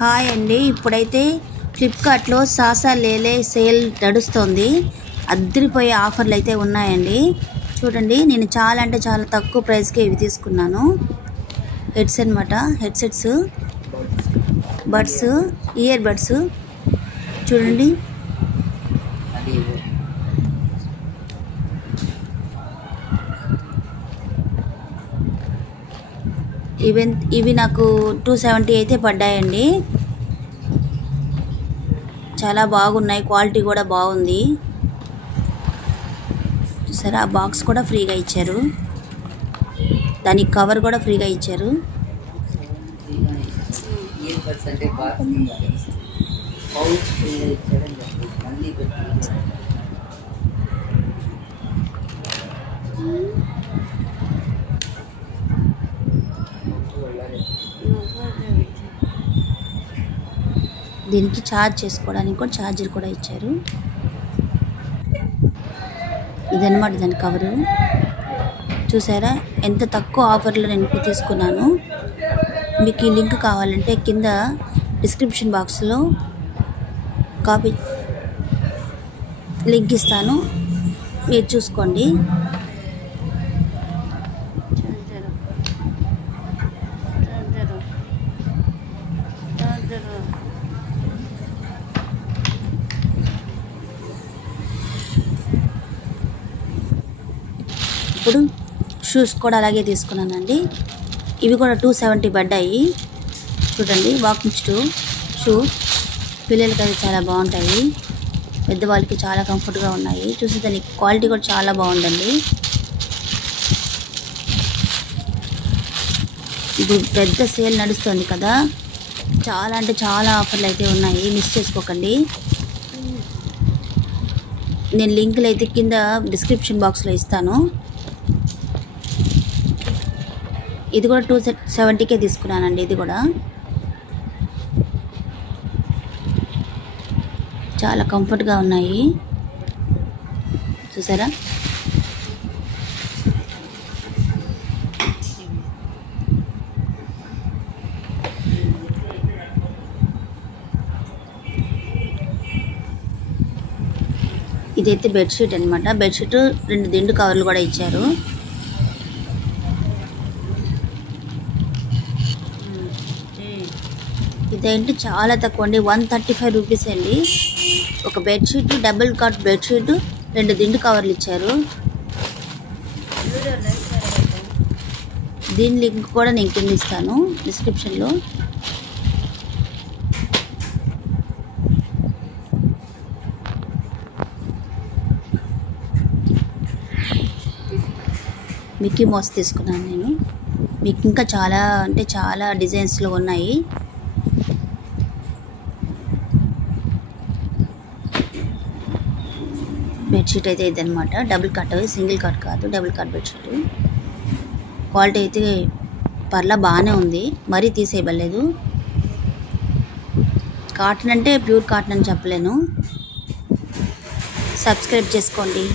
Hi అండి, ఇప్పుడైతే ఫ్లిప్కార్ట్లో సాసా లేలే సేల్ నడుస్తుంది. అద్దరిపోయే ఆఫర్లు అయితే ఉన్నాయండి. చూడండి, నేను చాలా అంటే చాలా తక్కువ ప్రైస్కే ఇవి తీసుకున్నాను. హెడ్స్ అనమాట, హెడ్సెట్స్, బడ్స్, ఇయర్ బడ్స్. చూడండి, ఇవి నాకు 270 అయితే పడ్డాయండి. చాలా బాగున్నాయి, క్వాలిటీ కూడా బాగుంది. సరే, ఆ బాక్స్ కూడా ఫ్రీగా ఇచ్చారు, దానికి కవర్ కూడా ఫ్రీగా ఇచ్చారు. దీనికి ఛార్జ్ చేసుకోవడానికి కూడా ఛార్జర్ కూడా ఇచ్చారు. ఇదన్నమాట దాని కవరు. చూసారా ఎంత తక్కువ ఆఫర్లో నేను తీసుకున్నాను. మీకు ఈ లింక్ కావాలంటే కింద డిస్క్రిప్షన్ బాక్స్లో కాపీ లింక్ ఇస్తాను, మీరు చూసుకోండి. ఇప్పుడు షూస్ కూడా అలాగే తీసుకున్నానండి. ఇవి కూడా 270 పడ్డాయి. చూడండి, వాకింగ్ షూస్ పిల్లలకి అయితే చాలా బాగుంటాయి, పెద్దవాళ్ళకి చాలా కంఫర్ట్గా ఉన్నాయి. చూసి దానికి క్వాలిటీ కూడా చాలా బాగుందండి. ఇప్పుడు పెద్ద సేల్ నడుస్తుంది కదా, చాలా అంటే చాలా ఆఫర్లు అయితే ఉన్నాయి, మిస్ చేసుకోకండి. నేను లింకులు అయితే కింద డిస్క్రిప్షన్ బాక్స్లో ఇస్తాను. ఇది కూడా 270కే తీసుకున్నానండి. ఇది కూడా చాలా కంఫర్ట్గా ఉన్నాయి, చూసారా. ఇదైతే బెడ్షీట్ అనమాట. బెడ్షీట్ 2 దిండు కవర్లు కూడా ఇచ్చారు. ఇదేంటి చాలా తక్కువ అండి, 135 రూపీస్ అండి. ఒక బెడ్షీట్, డబుల్ కాట్ బెడ్షీట్, 2 దిండు కవర్లు ఇచ్చారు. దీని లింక్ కూడా నేను కింద ఇస్తాను డిస్క్రిప్షన్లో. మిక్కీ మౌస్ తీసుకున్నాను నేను. మీకు ఇంకా చాలా అంటే చాలా డిజైన్స్లో ఉన్నాయి. బెడ్షీట్ అయితే ఇదనమాట, డబుల్ కాట్, సింగిల్ కాట్ కాదు, డబుల్ కాట్ బెడ్షీట్. క్వాలిటీ అయితే పర్లా బాగానే ఉంది, మరీ తీసేయబడలేదు. కాటన్ అంటే ప్యూర్ కాటన్ అని చెప్పలేను. సబ్స్క్రైబ్ చేసుకోండి.